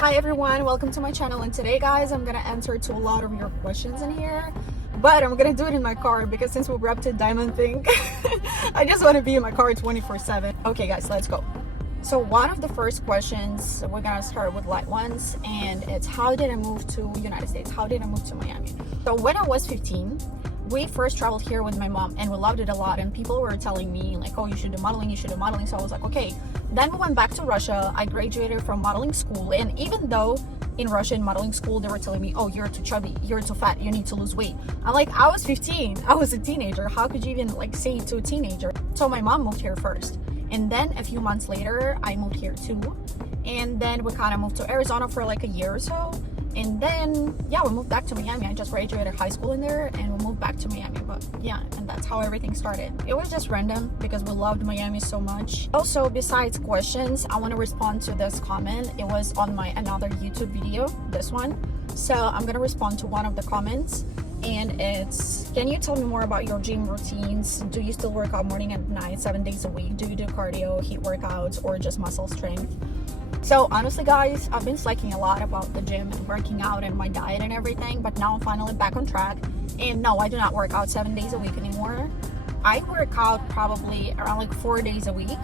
Hi everyone, welcome to my channel, and today guys I'm gonna answer to a lot of your questions in here, but I'm gonna do it in my car because since we're up to diamond thing I just want to be in my car 24/7. Okay guys, let's go. So one of the first questions, we're gonna start with light ones, and it's how did I move to United States? How did I move to Miami? So when I was 15, we first traveled here with my mom and we loved it a lot, and people were telling me like, oh, you should do modeling, so I was like, okay. Then we went back to Russia. I graduated from modeling school, and even though in Russia in modeling school they were telling me, oh, you're too chubby, you're too fat, you need to lose weight. I'm like, I was 15, I was a teenager, how could you even like say it to a teenager? So my mom moved here first, and then a few months later I moved here too, and then we kind of moved to Arizona for like a year or so. And then, yeah, we moved back to Miami. I just graduated high school in there and we moved back to Miami. But yeah, and that's how everything started. It was just random because we loved Miami so much. Also, besides questions, I want to respond to this comment. It was on my another YouTube video, this one. So I'm going to respond to one of the comments. And it's, can you tell me more about your gym routines? Do you still work out morning and night, 7 days a week? Do you do cardio, HIIT workouts, or just muscle strength? So honestly guys, I've been slacking a lot about the gym and working out and my diet and everything, but now I'm finally back on track. And no, I do not work out 7 days a week anymore. I work out probably around like 4 days a week.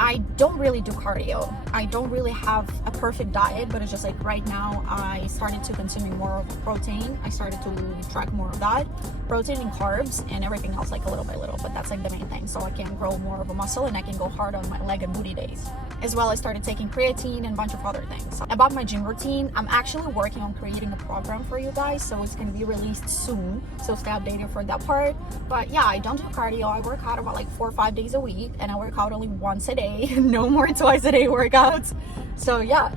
I don't really do cardio. I don't really have a perfect diet, but it's just like right now I started to consuming more of protein. I started to track more of that, protein and carbs, and everything else like a little by little, but that's like the main thing, so I can grow more of a muscle and I can go hard on my leg and booty days. As well, I started taking creatine and a bunch of other things. About my gym routine, I'm actually working on creating a program for you guys, so it's going to be released soon, so stay updated for that part. But yeah, I don't do cardio. I work out about like 4 or 5 days a week, and I work out only once a day. No more twice a day workouts. So yeah,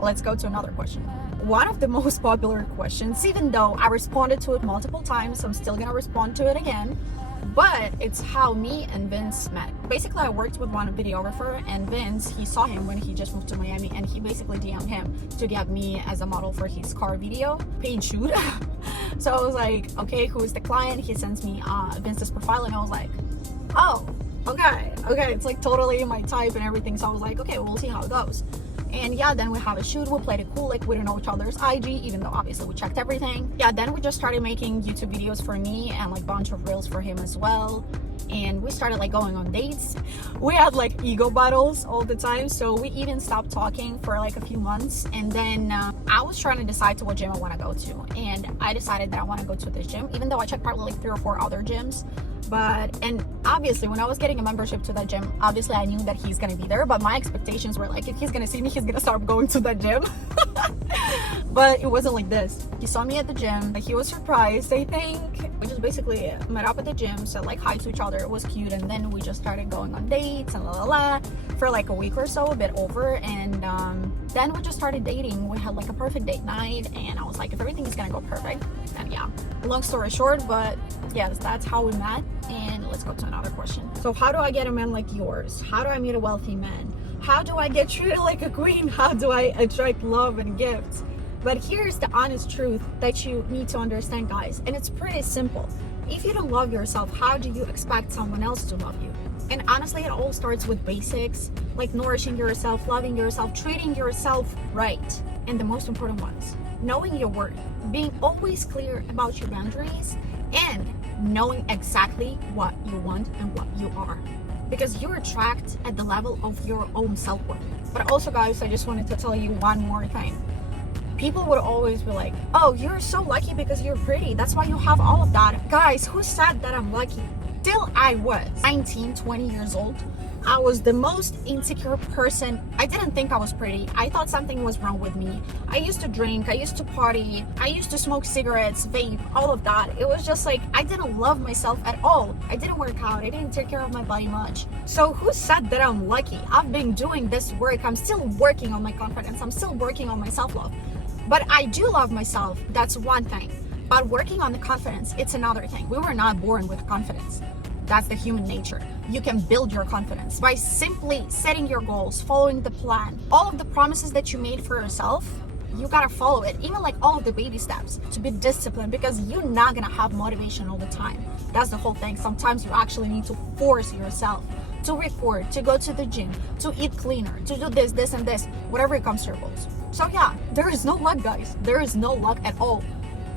let's go to another question. One of the most popular questions, even though I responded to it multiple times, I'm still gonna respond to it again, but it's how me and Vince met. Basically, I worked with one videographer, and Vince, he saw him when he just moved to Miami, and he basically DM'd him to get me as a model for his car video, paid shoot. So I was like, okay, who is the client? He sends me Vince's profile, and I was like, oh, okay, it's like totally my type and everything. So I was like, okay, we'll see how it goes. And yeah, then we have a shoot, we played it cool, like we didn't know each other's IG, even though obviously we checked everything. Yeah, then we just started making YouTube videos for me and like bunch of reels for him as well. And we started like going on dates. We had like ego battles all the time, so we even stopped talking for like a few months. And then I was trying to decide to what gym I want to go to, and I decided that I want to go to this gym, even though I checked probably like 3 or 4 other gyms. But, and obviously when I was getting a membership to that gym, obviously I knew that he's gonna be there, but my expectations were like, if he's gonna see me, he's gonna start going to that gym. But it wasn't like this. He saw me at the gym, he was surprised, I think. We just basically met up at the gym, said like hi to each other, it was cute, and then we just started going on dates and for like a week or so, a bit over. And then we just started dating. We had like a perfect date night, and I was like, if everything is gonna go perfect, then yeah. Long story short, but yes, that's how we met. And let's go to another question. So how do I get a man like yours? How do I meet a wealthy man? How do I get treated like a queen? How do I attract love and gifts? But here's the honest truth that you need to understand, guys, and it's pretty simple. If you don't love yourself, how do you expect someone else to love you? And honestly, it all starts with basics, like nourishing yourself, loving yourself, treating yourself right. And the most important ones, knowing your worth, being always clear about your boundaries, and knowing exactly what you want and what you are. Because you attract at the level of your own self-worth. But also, guys, I just wanted to tell you one more thing. People would always be like, oh, you're so lucky because you're pretty, that's why you have all of that. Guys, who said that I'm lucky? Till I was 19, 20 years old, I was the most insecure person. I didn't think I was pretty. I thought something was wrong with me. I used to drink, I used to party, I used to smoke cigarettes, vape, all of that. It was just like, I didn't love myself at all. I didn't work out, I didn't take care of my body much. So who said that I'm lucky? I've been doing this work. I'm still working on my confidence. I'm still working on my self-love. But I do love myself, that's one thing. But working on the confidence, it's another thing. We were not born with confidence. That's the human nature. You can build your confidence by simply setting your goals, following the plan. All of the promises that you made for yourself, you gotta follow it. Even like all of the baby steps to be disciplined, because you're not gonna have motivation all the time. That's the whole thing. Sometimes you actually need to force yourself to record, to go to the gym, to eat cleaner, to do this, and this, whatever it comes to your goals. So yeah, there is no luck, guys. There is no luck at all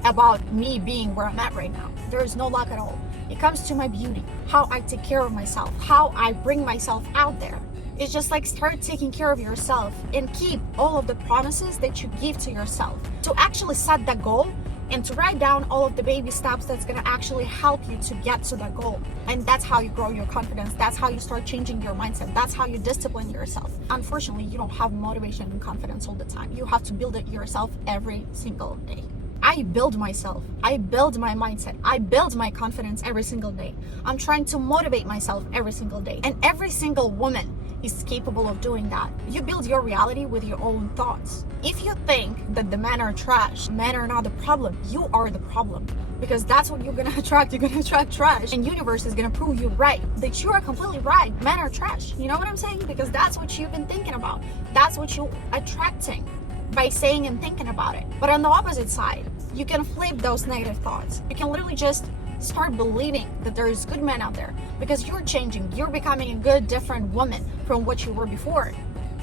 about me being where I'm at right now. There is no luck at all. It comes to my beauty, how I take care of myself, how I bring myself out there. It's just like start taking care of yourself and keep all of the promises that you give to yourself. To actually set that goal and to write down all of the baby steps that's gonna actually help you to get to that goal. And that's how you grow your confidence. That's how you start changing your mindset. That's how you discipline yourself. Unfortunately, you don't have motivation and confidence all the time. You have to build it yourself every single day. I build myself. I build my mindset. I build my confidence every single day. I'm trying to motivate myself every single day. And every single woman is capable of doing that. You build your reality with your own thoughts. If you think that the men are trash, men are not the problem, you are the problem. Because that's what you're gonna attract. You're gonna attract trash. And universe is gonna prove you right. That you are completely right. Men are trash. You know what I'm saying? Because that's what you've been thinking about. That's what you're attracting by saying and thinking about it. But on the opposite side, you can flip those negative thoughts. You can literally just start believing that there is good men out there, because you're changing. You're becoming a good, different woman from what you were before.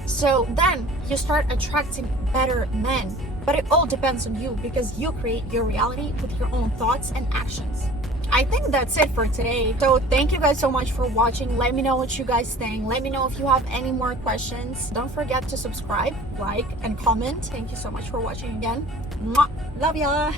So then you start attracting better men. But it all depends on you, because you create your reality with your own thoughts and actions. I think that's it for today. So thank you guys so much for watching. Let me know what you guys think. Let me know if you have any more questions. Don't forget to subscribe, like, and comment. Thank you so much for watching again. Mwah. Love ya.